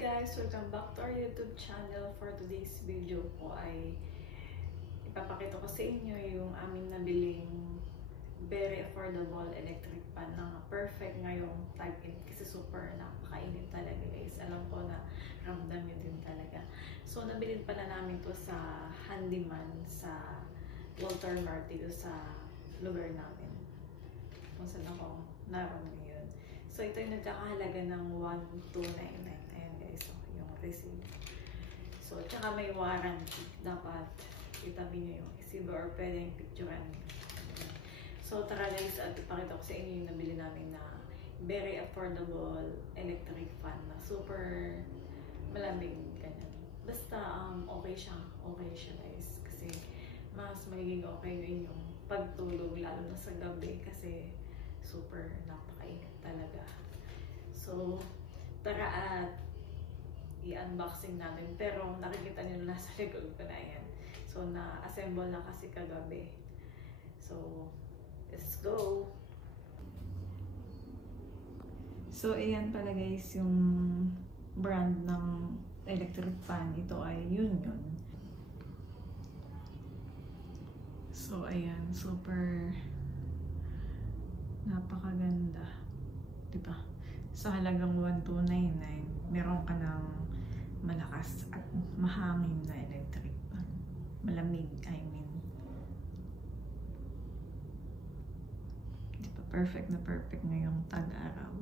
guys! Welcome back to our YouTube channel. For today's video po ay ipapakita ko sa inyo yung aming nabiling very affordable electric fan na perfect ngayong type in kasi super napakainit talaga guys. Alam ko na ramdam nyo din talaga. So nabilin pala namin to sa handyman sa Walter Martillo sa lugar namin. Kung saan ako naroon ngayon. So ito yung nagkakahalaga ng 1,299. So, yung receipt. So, tsaka may warranty. Dapat itabi nyo yung resibo or pwedeng picturean. So, tara guys, at ipakita ko sa inyo yung nabili namin na very affordable electric fan na super malamig. Ganyan. Basta, okay siya. Okay siya guys. Kasi, mas magiging okay yun yung pagtulog, lalo na sa gabi. Kasi, super napakainit talaga. So, tara at i-unboxing natin. Pero nakikita nyo na sa likod ko na yan. So, na-assemble na kasi kagabi. So, let's go! So, ayan pala guys yung brand ng electric fan. Ito ay Union. So, ayan. Super napakaganda. Diba? Sa halagang 1,299, meron ka ng malakas at mahangin na electric fan. Malamig, I mean. Diba? Perfect na perfect ngayong tag-araw.